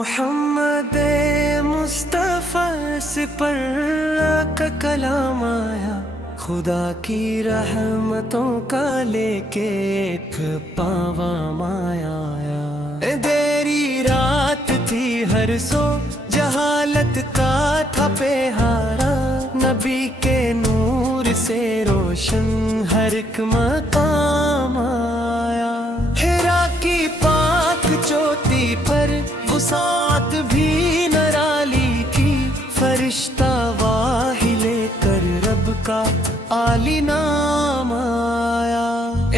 محمد مصطفیٰ سے پر کا کلام آیا، خدا کی رحمتوں کا لے کے ایک پیغام آیا۔ دیری رات تھی ہر سو جہالت کا تھا پہارا، نبی کے نور سے روشن ہر ایک مقام آیا۔ حرا کی پاک چوٹی پر وسعت بھی نرالی کی، فرشتہ واہی لے کر رب کا عالی نام آیا۔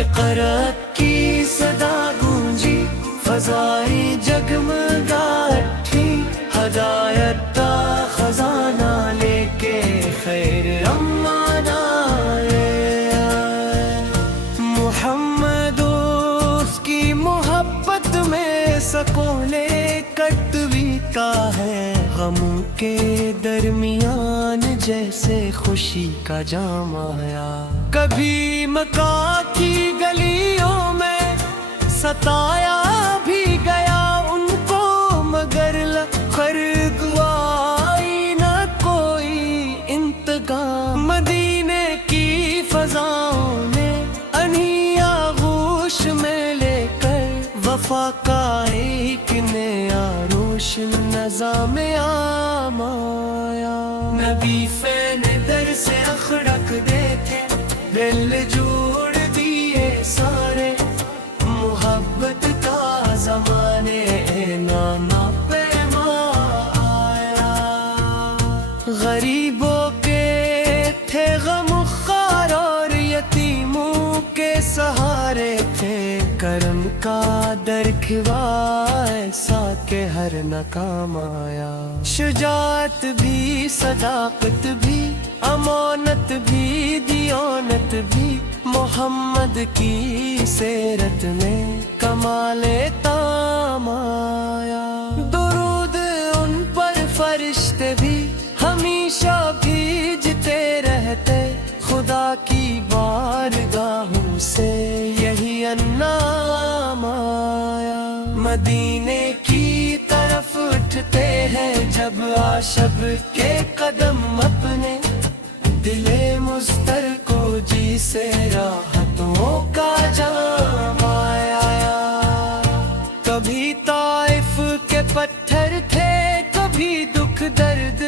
اقرا کی صدا گونجی، فضائی جگمگا اٹھی، ہدایت کا خزانہ لے کے خیر رمان آئے۔ محمد اس کی محبت میں سکولے کٹوی کا ہے، غموں کے درمیان جیسے خوشی کا جام آیا۔ کبھی مکہ کی گلیوں میں ستایا بھی گیا ان کو، مگر کر گوائی نہ کوئی انتقام۔ مدینے کی فضاؤں نے انہی آغوش میں لے کر وفا کا ایک نیا روشن نظام عام آیا۔ نبی فین در سے اخڑک دیتے، دل جوڑ دیے سارے، محبت کا زمانے نانا پیما آیا۔ غریبوں کے تھے غم خوار اور یتیموں کے سہارے تھے، کرم کا درکھوا ایسا کہ ہر ناکام آیا۔ شجاعت بھی، صداقت بھی، امانت بھی، دیانت بھی، محمد کی سیرت میں کمال تام آیا۔ درود ان پر فرشتے بھی ہمیشہ بھیجتے رہتے، خدا کی بارگاہوں سے یہی انعام آیا۔ مدینے کی طرف اٹھتے ہیں جب عاشق کے قدم اپنے، دل مضطر کو جی سے راحتوں کا جام آیا۔ کبھی طائف کے پتھر تھے، کبھی دکھ درد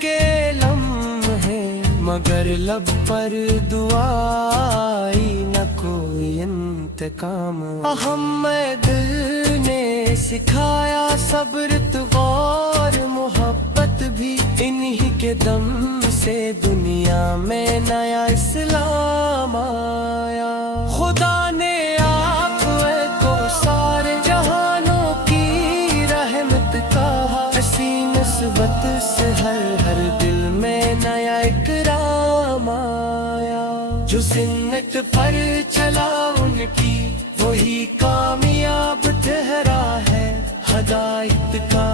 کے لمحے، مگر لب پر دعائی نہ کوئی انتقام۔ احمد نے سکھایا صبر غور محبت بھی، انہی کے دم سے دنیا میں نیا اسلام آیا۔ خدا نے آپ کو سارے جہانوں کی رحمت کہا، اسی نسبت سے ہر دل میں نیا اکرام آیا۔ جو سنت پر چلا ان کی وہی کامیاب ٹھہرا ہے، ہدایت کا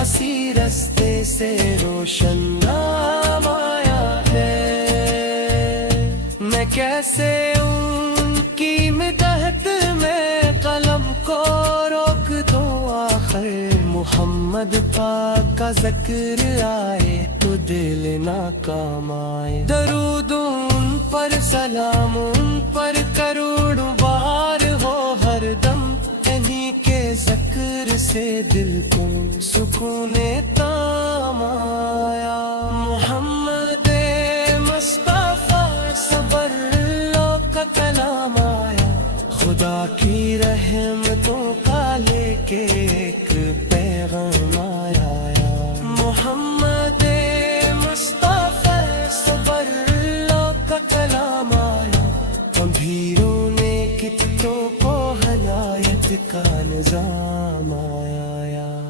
اسی رستے سے روشن نام آیا ہے۔ میں کیسے ان کی مدحت میں قلم کو روک دوں، آخر محمد پاک کا ذکر آئے تو دل ناکام آئے۔ درود ان پر، سلام ان پر کروڑوں بار ہو ہر دم، انہی کے ذکر سے دل کو سکون تام آیا۔ محمد مصطفیٰ صبر کا کلام آیا، خدا کی رحمتوں کا لے کے ایک پیغام آیا۔ محمد مصطفیٰ صبر کا کلام آیا، امبھیروں نے کتوں کو ہدایت کا نظام آیا۔